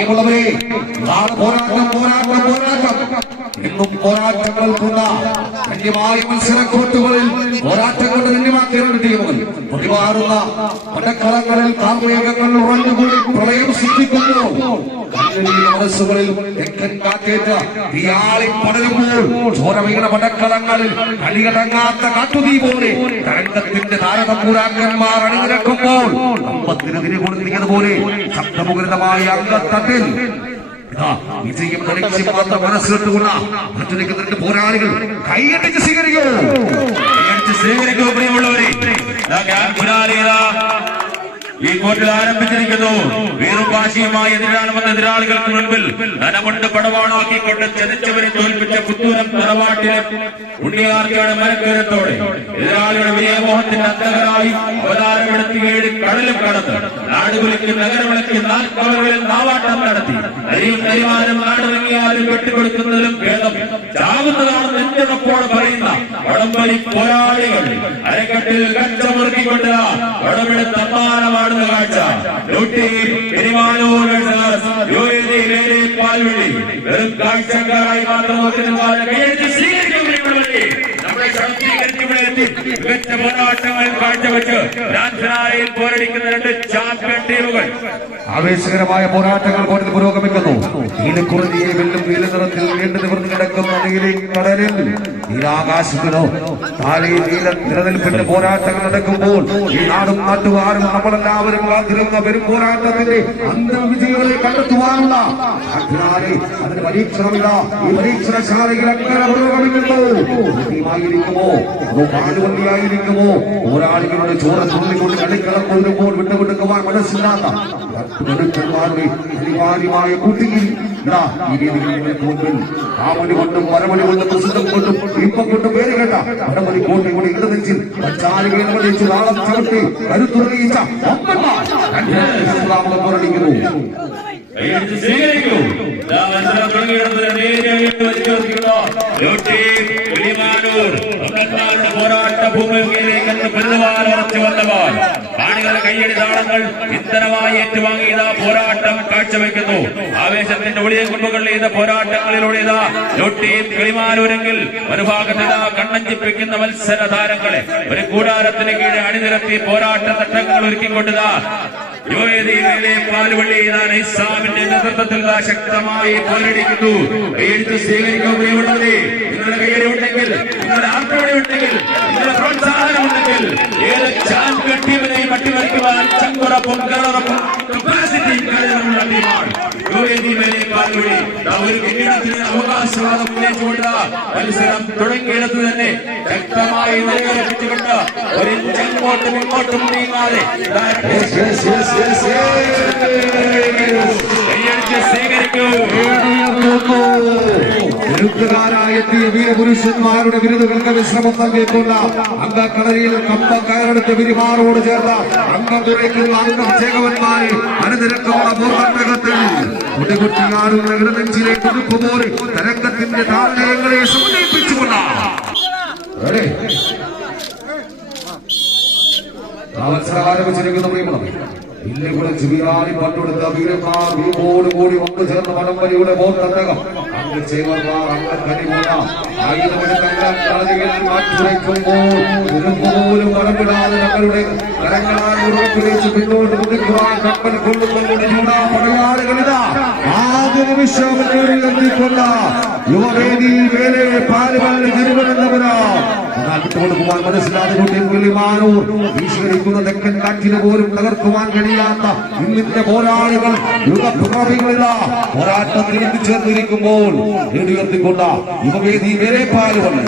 പ്രിയമുള്ളവരെ, പോരാട്ടം പോരാട്ടം പോരാട്ടം എന്നും പോരാട്ടങ്ങൾക്കുള്ള ധന്യമായ മത്സരക്കോട്ടുകളിൽ പോരാട്ടങ്ങളുടെ ധന്യമാക്കിയ ടീമുകൾ പൊടിമാറുന്ന പടക്കളങ്ങളിൽ കാർമേഘങ്ങൾ ഉറഞ്ഞുകൂടി പ്രളയം സൃഷ്ടിക്കുന്നു. മനസ്സുകളിൽ തെക്കൻ കാറ്റേറ്റ് തീയാളി പടരുമ്പോൾ ചോര വീണ പടക്കളങ്ങളിൽ കളികടങ്ങാത്ത കാട്ടുതീ പോലെ തരംഗത്തിന്റെ താരതമ്പൂരാക്കന്മാർ അണിനിരക്കുമ്പോൾ അമ്പത്തിന് തിരി കൊടുത്തിരിക്കുന്നതുപോലെ ശബ്ദമുഖരിതമായ അംഗത്തട്ടിൽ വിജയം ലക്ഷ്യം മാത്രം മനസ്സിലിട്ടുകൊണ്ട മറ്റൊരു രണ്ട് പോരാളികൾ കൈയടിച്ച് സ്വീകരിക്കൂ. പ്രിയമുള്ളവരെ, ഈ കോട്ടിൽ ആരംഭിച്ചിരിക്കുന്നു. വീറും വാശിയുമായി എതിരാണെന്ന എതിരാളികൾക്ക് മുൻപിൽ ധനമുണ്ട് പടവാണാക്കിക്കൊണ്ട് ചതിച്ചവരെ തോൽപ്പിച്ച പുത്തൂരം തറവാട്ടിലെ ഉണ്ണിയാർക്കയുടെ മനക്കരത്തോടെ എതിരാളിയുടെ വിജയമോഹത്തിന്റെ അന്തകരായി അവതാരമെടുത്ത് 7 കടലും കടന്ന് നാടുകുലിക്ക് നഗരവിളക്ക് നാൽക്കവകളിൽ നാവാട്ടം നടത്തി അരിയും കരിമാനും നാടിറങ്ങിയാലും വെട്ടിക്കൊടുക്കുന്നതിലും ഭേദം ചാവുന്നതാണെന്ന് എന്റെപ്പോടെ പറയുന്ന വടംവലി പോരാളികൾ അരക്കെട്ടിൽ കച്ചമുറുക്കിക്കൊണ്ട് വടമെടുത്ത സമ്മാനമാണ് കാഴ്ച. വെറും കാഴ്ചക്കാരായി മാത്രം മികച്ച പോരാട്ടങ്ങൾ കാഴ്ചവെച്ച് ായിൽ പോരടിക്കുന്ന 2 ചാമ്പ്യൻ ടീമുകൾ ആവേശകരമായ പോരാട്ടങ്ങൾ കോടതി പുരോഗമിക്കുന്നു. നീലക്കുറഞ്ഞിയെ വെല്ലും നീല നിറത്തിൽ നീണ്ടു നിവർന്നു കിടക്കുന്ന നീലി കടലിൽ നീലാകാശത്തിനോ താഴെ നീല നിലനിൽപ്പിന്റെ പോരാട്ടങ്ങൾ നടക്കുമ്പോൾ ഈ നാടും നാട്ടുകാരും നമ്മളെല്ലാവരും കാത്തിരുന്ന പെരും പോരാട്ടത്തിന്റെ അന്തിമ വിജയികളെ കണ്ടെത്തുവാനുള്ള അതിന് പരീക്ഷണമില്ല. ഈ പരീക്ഷണശാലയിൽ അങ്ങനെ പുരോഗമിക്കുന്നു. അതോ പാലുവണ്ടിയായിരിക്കുമോ പോരാളികളുടെ ചോര തുള്ളിക്കൊണ്ട് കളിക്കളം കൊള്ളുമ്പോൾ വിട്ടുകൊടുക്കുവാൻ മനസ്സില്ലാത്ത കടുക്കന്മാരുടെ അനിവാര്യമായ കൂട്ടിയിൽ ഈ രീതിയിൽ മുൻപിൽ ആമണി കൊണ്ടും മരമണി കൊണ്ടും പ്രസിദ്ധം കൊണ്ടും ഇപ്പം കൊണ്ടും പേര് കേട്ട വടമണി കോട്ടയുടെ ഇടനെച്ചിൽ പച്ചാലികയിൽ വലിച്ച് നാളം ചവിട്ടി കരുത്തുറയിച്ച പോരടിക്കുന്നു. പോരാട്ട ഭൂമിയിലേക്ക് പെരുവാലുറച്ചു വന്നവർ കാണികളുടെ കയ്യടി താളങ്ങൾ ഇന്ധനമായി ഏറ്റുവാങ്ങി പോരാട്ടം കാഴ്ചവെക്കുന്നു. ആവേശത്തിന്റെ ഒളിയെ കൊണ്ടുകൾ ചെയ്ത പോരാട്ടങ്ങളിലൂടെ കിളിമാനൂരെങ്കിൽ ഒരു ഭാഗത്ത് കണ്ണഞ്ചിപ്പിക്കുന്ന മത്സര താരങ്ങളെ ഒരു കൂടാരത്തിന് കീഴെ അണിനിരത്തി പോരാട്ട തട്ടങ്ങൾ ഒരുക്കിക്കൊണ്ടതാ പാലുവള്ളി ഇസ്ലാമിന്റെ നേതൃത്വത്തിൽ ശക്തമായി പോരടിക്കുന്നു. എഴുത്ത് സ്വീകരിക്കുകയുള്ളത് നിങ്ങളുടെ കയ്യടി ഉണ്ടെങ്കിൽ, നിങ്ങളുടെ ആർപ്പടി ഉണ്ടെങ്കിൽ, നിങ്ങളുടെ പ്രോത്സാഹനം ഉണ്ടെങ്കിൽ ഏത് ചാമ്പ്യൻ ടീമിനെയും അട്ടിമറിക്കുവാൻ ചങ്കുറപ്പും കററപ്പും കപ്പാസിറ്റിയും കഴിവുള്ള ടീമാണ് പാലുവള്ളി. ഒരു കിരീടത്തിന് അവകാശവാദം ഉന്നയിച്ചുകൊണ്ട് മത്സരം തുടങ്ങിയിടത്ത് തന്നെ ശക്തമായി നിലനിർത്തിച്ചുകൊണ്ട് ഒരു ഇഞ്ചങ്ങോട്ടും ഇങ്ങോട്ടും നീങ്ങാതെ എഴുത്തുകാരായെത്തിയ വീരപുരുഷന്മാരുടെ വിരുദുകൾക്ക് വിശ്രമം നൽകിക്കൊണ്ട് അംഗക്കടലിൽ കമ്പം കയറെടുത്ത് വിരിമാറോട് ചേർന്ന അംഗം തുറയ്ക്കുന്ന അംഗചേകവന്മാരെ അണിനിരക്കുന്ന പൂർണ്ണത്തിൽ കുട്ടികുട്ടിയാറുന്ന ഇടനെഞ്ചിലെ തുടുപ്പുപോലെ തരംഗത്തിന്റെ താളയങ്ങളെ സമന്വയിപ്പിച്ചുകൊണ്ട് ആരംഭിച്ചിരിക്കുന്ന പ്രിയമുള്ള ഇല്ലുകുളച്ച് വീരാളി പണ്ടെടുത്ത വീരന്മാർ വീമ്പോടുകൂടി വന്നു ചേർന്ന വടംവലിയുടെ ബോധകം അംഗച്ചേവർമാർ അംഗക്കനിമുല ആയുധമെടുത്ത് മാറ്റുരയ്ക്കുമ്പോൾ വടംവിടാതെ ഞങ്ങളുടെ കരങ്ങളാൽ ഉറപ്പിലേക്ക് പിന്നോട്ട് കുതിക്കുവാൻ കപ്പൽ കൊള്ളുന്നതോടെ പടയാളികളിതാ ആദ്യ നിമിഷം നേടിയെത്തിക്കൊണ്ട യുവവേദി മേലെ പാലുവള്ളി തിരുവനന്തപുരം വിട്ടുകൊടുക്കുവാൻ മനസ്സിലാതെ കിളിമാനൂർ വീശികരിക്കുന്ന തെക്കൻ കാറ്റിന് പോലും തകർക്കുവാൻ കഴിയാത്ത ഇന്നിന്റെ പോരാളികൾ യുഗപ്രഭാവികളില്ല പോരാട്ടത്തിൽ എത്തിച്ചേർന്നിരിക്കുമ്പോൾ നേടിയുയർത്തിക്കൊണ്ട യുവവേദി മേലെ പാലുവള്ളി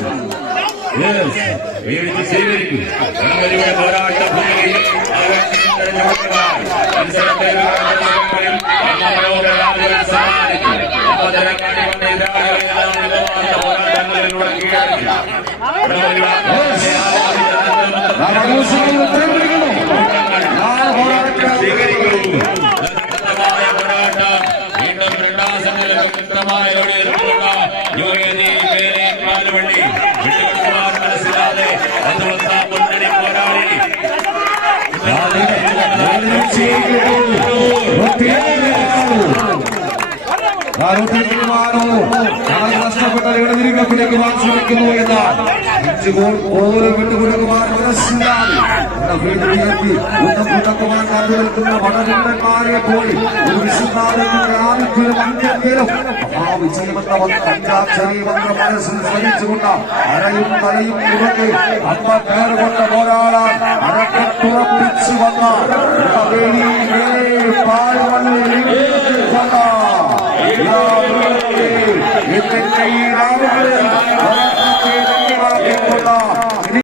നഷ്ടപ്പെട്ട ഇടതിരികെ പിടിക്കുവാൻ ശ്രമിക്കുന്നു എന്നാൽ ഓരോ വിട്ടുകൊടുക്കുവാൻ മനസ്സിലായി ഉയർത്തിക്കുവാൻ കാത്തു നിൽക്കുന്ന വടകുണ്ടന്മാരെ പോയി ഒരു വിശുദ്ധാരത്തിന്റെ ആദിത്യനും അന്ത്യത്തിലും മഹാവിജയമെന്ന പഞ്ചാക്ഷരി മന്ത്രം മനസ്സിൽ സ്മരിച്ചുകൊണ്ട് അരയും തലയും ഇവർക്ക് അമ്മ പേറുകൊണ്ട പോരാടാൻ അരക്കത്തുറപ്പിച്ചു വന്ന ഇന്നത്തെ ഈ രാവുകളിൽ വളർത്തിക്കൊണ്ട